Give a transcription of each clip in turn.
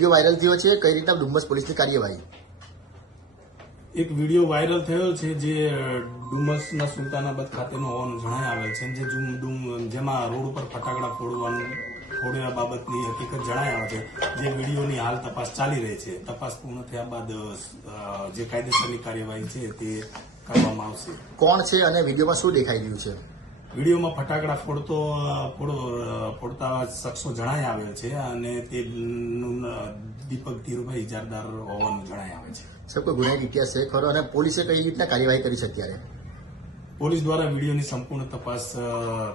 Video viral થયો છે કઈ રીતના ડુમ્બસ પોલીસની કાર્યવાહી? એક વીડિયો વાયરલ થયો છે જે ડુમસના સુલતાનાબાદ ખાતેનો હોવાનું જણાય આવેલ છે જે જુમ ડુમ જેમાં રોડ ઉપર ફટાકડા ફોડવાનું ફોડ્યા બાબતની હકીકત જણાય આવે છે. જે વિડીયોની હાલ તપાસ ચાલી રહી છે. તપાસ પૂર્ણ થયા બાદ જે કાયદેસરની કાર્યવાહી છે તે કરવામાં આવશે. કોણ છે અને વિડીયોમાં શું દેખાઈ રહ્યું છે? વિડીયોમાં ફટાકડા ફોડતો ફોડતા શખ્સો જણાય આવે છે અને તે દીપક ધીરુભાઈ ઇજારદાર હોવાનું જણાય આવે છે. સર, કોઈ ગુનાહિત ઇતિહાસ છે ખરો? અને પોલીસે કઈ રીતના કાર્યવાહી કરી છે અત્યારે? પોલીસ દ્વારા વિડીયોની સંપૂર્ણ તપાસ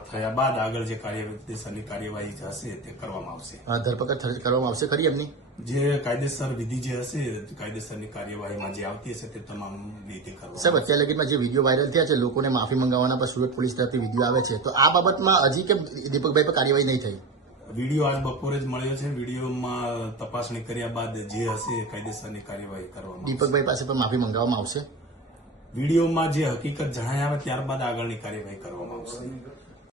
થયા બાદ આગળ જે કાયદેસરની કાર્યવાહી હશે તે કરવામાં આવશે. ધરપકડ કરવામાં આવશે ખરી એમની? જે કાયદેસર વિધિ જે હશે કાયદેસરની કાર્યવાહીમાં જે આવતી હશે તે તમામ રીતે સાહેબ કરવામાં અત્યાર લગીમાં જે વીડિયો વાયરલ થયા છે લોકોને માફી મંગાવવાના પર સુરત પોલીસ તરફથી વીડિયો આવે છે તો આ બાબતમાં હજી કેમ દીપકભાઈ પર કાર્યવાહી નહીં થઈ? વીડિયો આજ બપોરે જ મળ્યો છે વિડીયોમાં તપાસણી કર્યા બાદ જે હશે કાયદેસરની કાર્યવાહી કરવામાં દીપકભાઈ પાસે પણ માફી મંગાવવામાં આવશે? વિડીયોમાં જે હકીકત જણાય આવે ત્યારબાદ આગળની કાર્યવાહી કરવામાં આવશે.